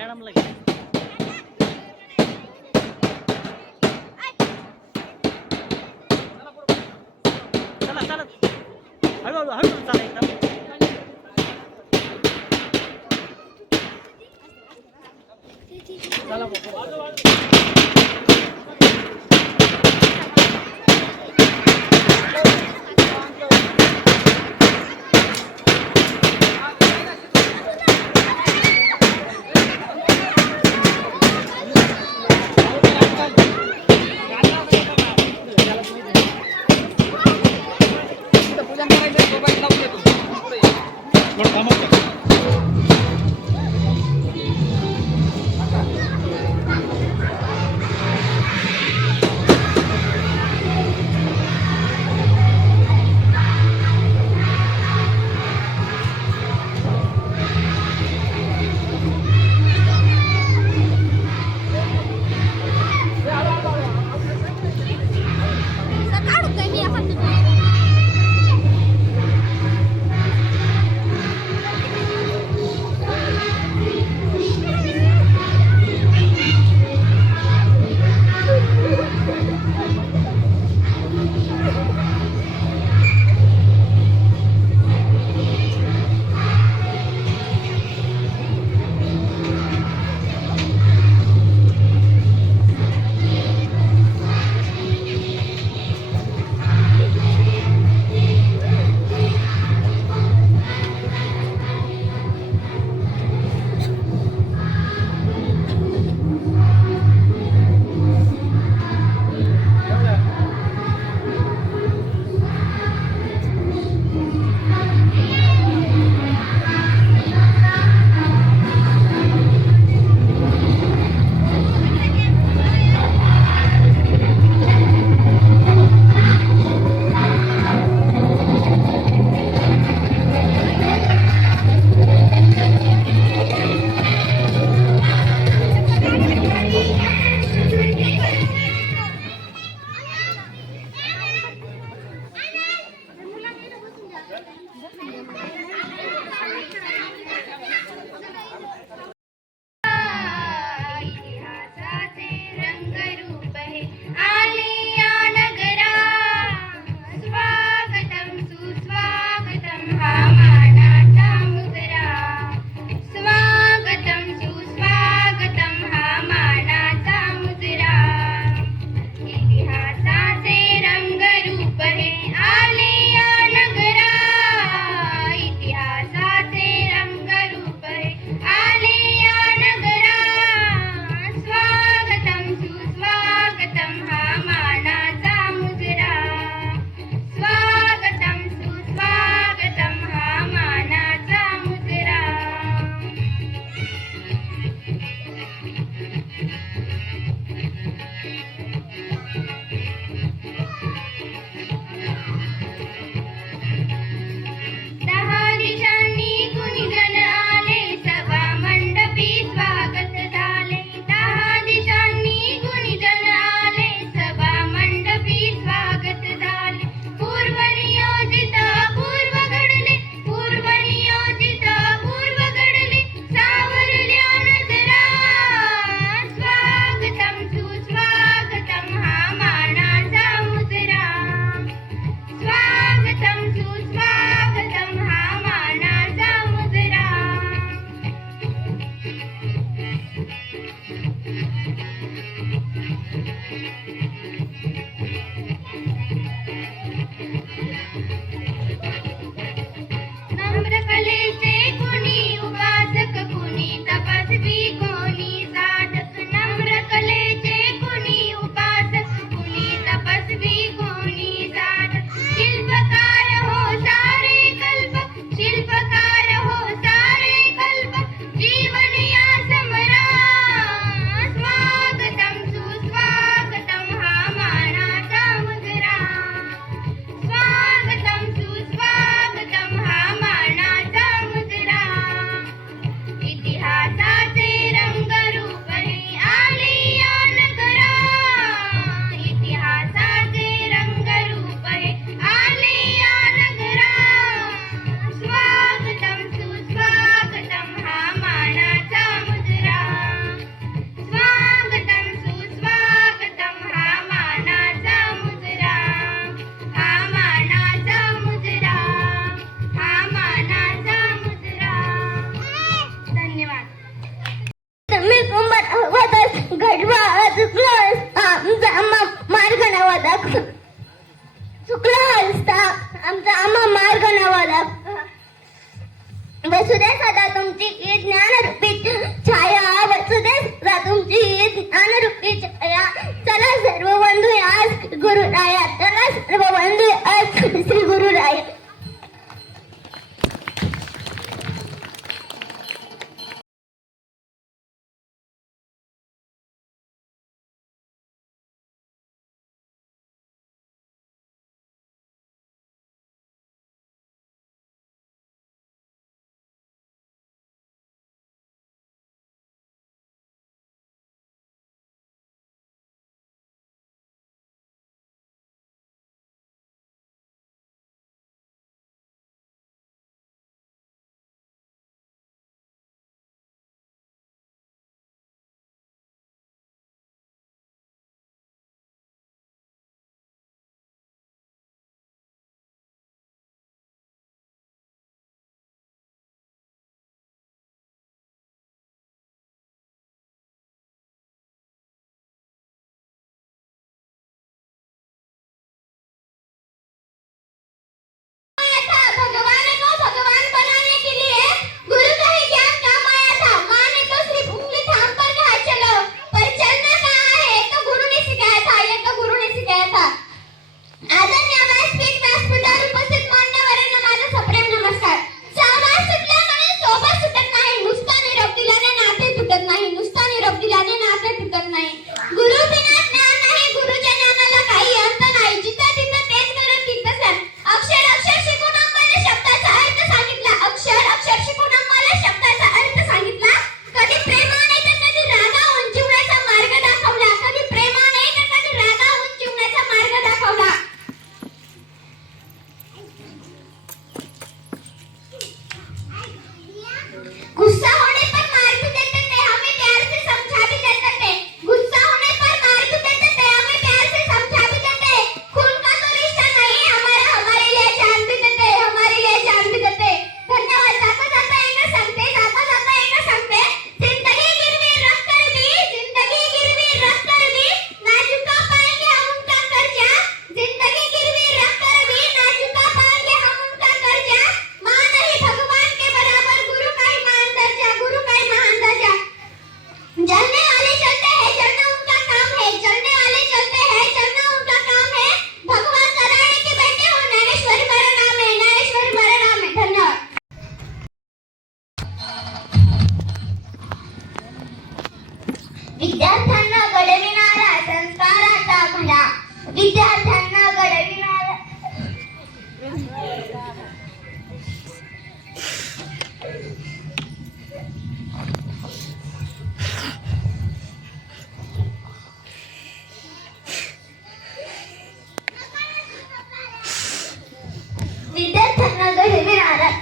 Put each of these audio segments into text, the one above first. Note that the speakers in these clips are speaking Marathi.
मॅडमला घे चला चला हळूहळू हळूहळू चला एकदम चला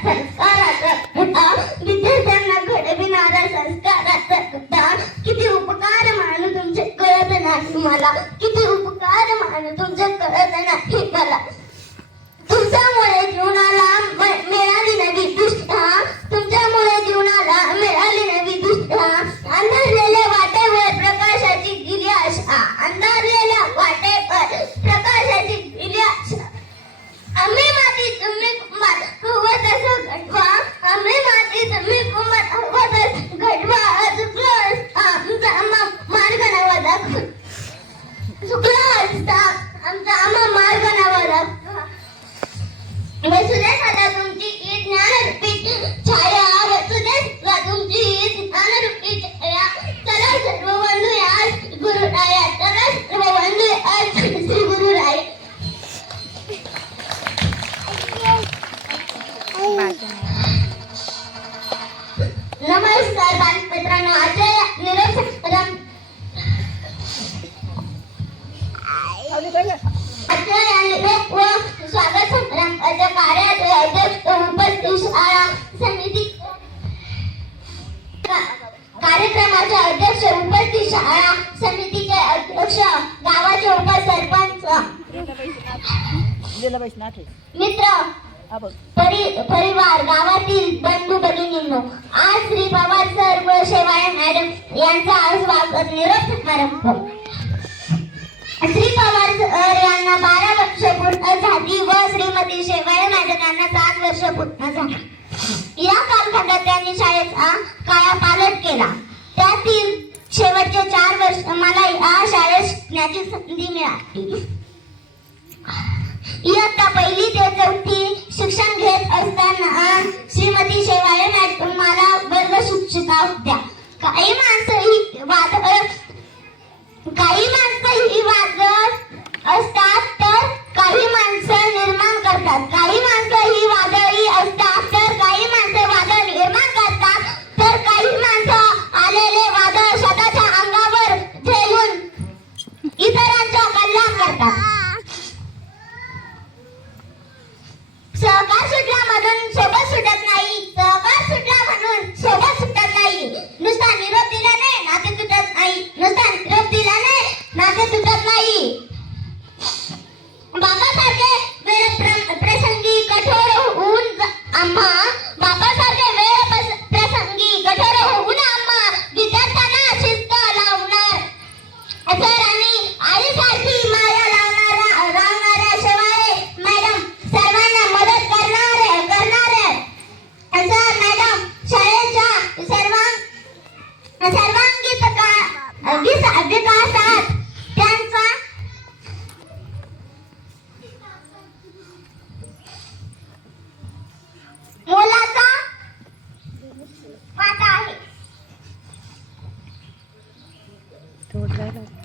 संस्काराचा गुन्हा विद्यार्थ्यांना घडविणारा किती उपकार मानू तुमचे करत नाही. मला किती उपकार मानू तुमचे करत नाही. दिला पाहिजे ना मित्र परि परिवार गावातील बंधू भगिनींनो आज श्री पवार सर व शेवाळे मॅडम यांचा आज वापर निरोप समारंभ श्री पवार सर यांना बारा वर्ष पूर्ण झाली व श्रीमती शेवाळे मॅडम यांना सात वर्ष पूर्ण झाली. या कालखंडात त्यांनी शाळेचा कायापालट केला. त्यातील शेवटचे चार वर्ष मला या शाळेत शिकण्याची संधी मिळाली. इयत्ता पहिली ते चौथी शिक्षण घेत असताना श्रीमती शेवाळे मॅडम मला वर्ग शिक्षिका होत्या. काही माणसं ही वाद काही माणसं ही वाद असतात तर काही माणसं निर्माण करतात. काही माणसं थोडं राहिलं.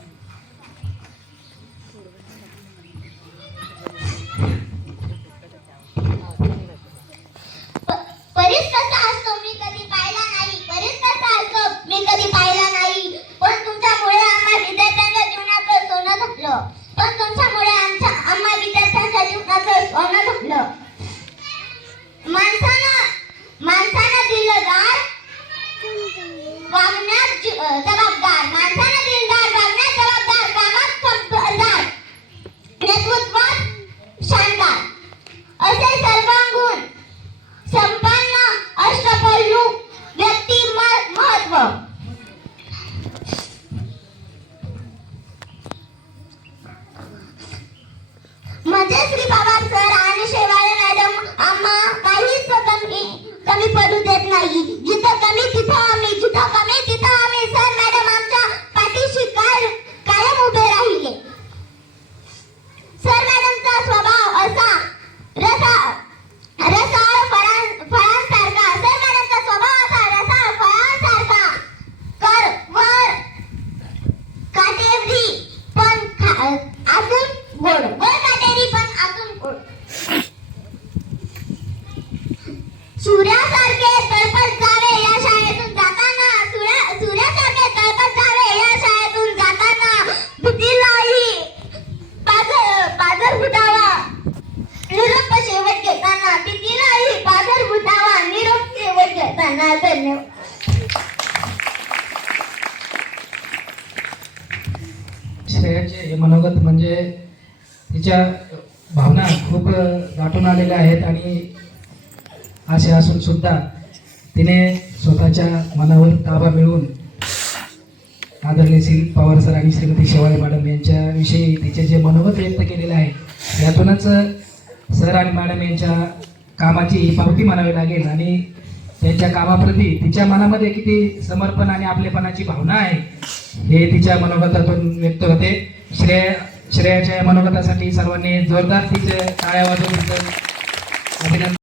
तिच्या भावना खूप दाटून आलेल्या आहेत आणि असे असून सुद्धा तिने स्वतःच्या मनावर ताबा मिळवून आदरणीय श्री पवार सर आणि श्रीमती शेवाळे मॅडम यांच्याविषयी तिचे जे मनोगत व्यक्त केलेले आहे यातूनच सर आणि मॅडम यांच्या कामाची ही पावती म्हणावी लागेल आणि त्यांच्या कामाप्रती तिच्या मनामध्ये किती समर्पण आणि आपलेपणाची भावना आहे हे तिच्या मनोगतातून व्यक्त होते. श्रेय श्रेयाच्या मनोगतासाठी सर्वांनी जोरदार तिचे टाळ्या वाजवून अभिनंदन.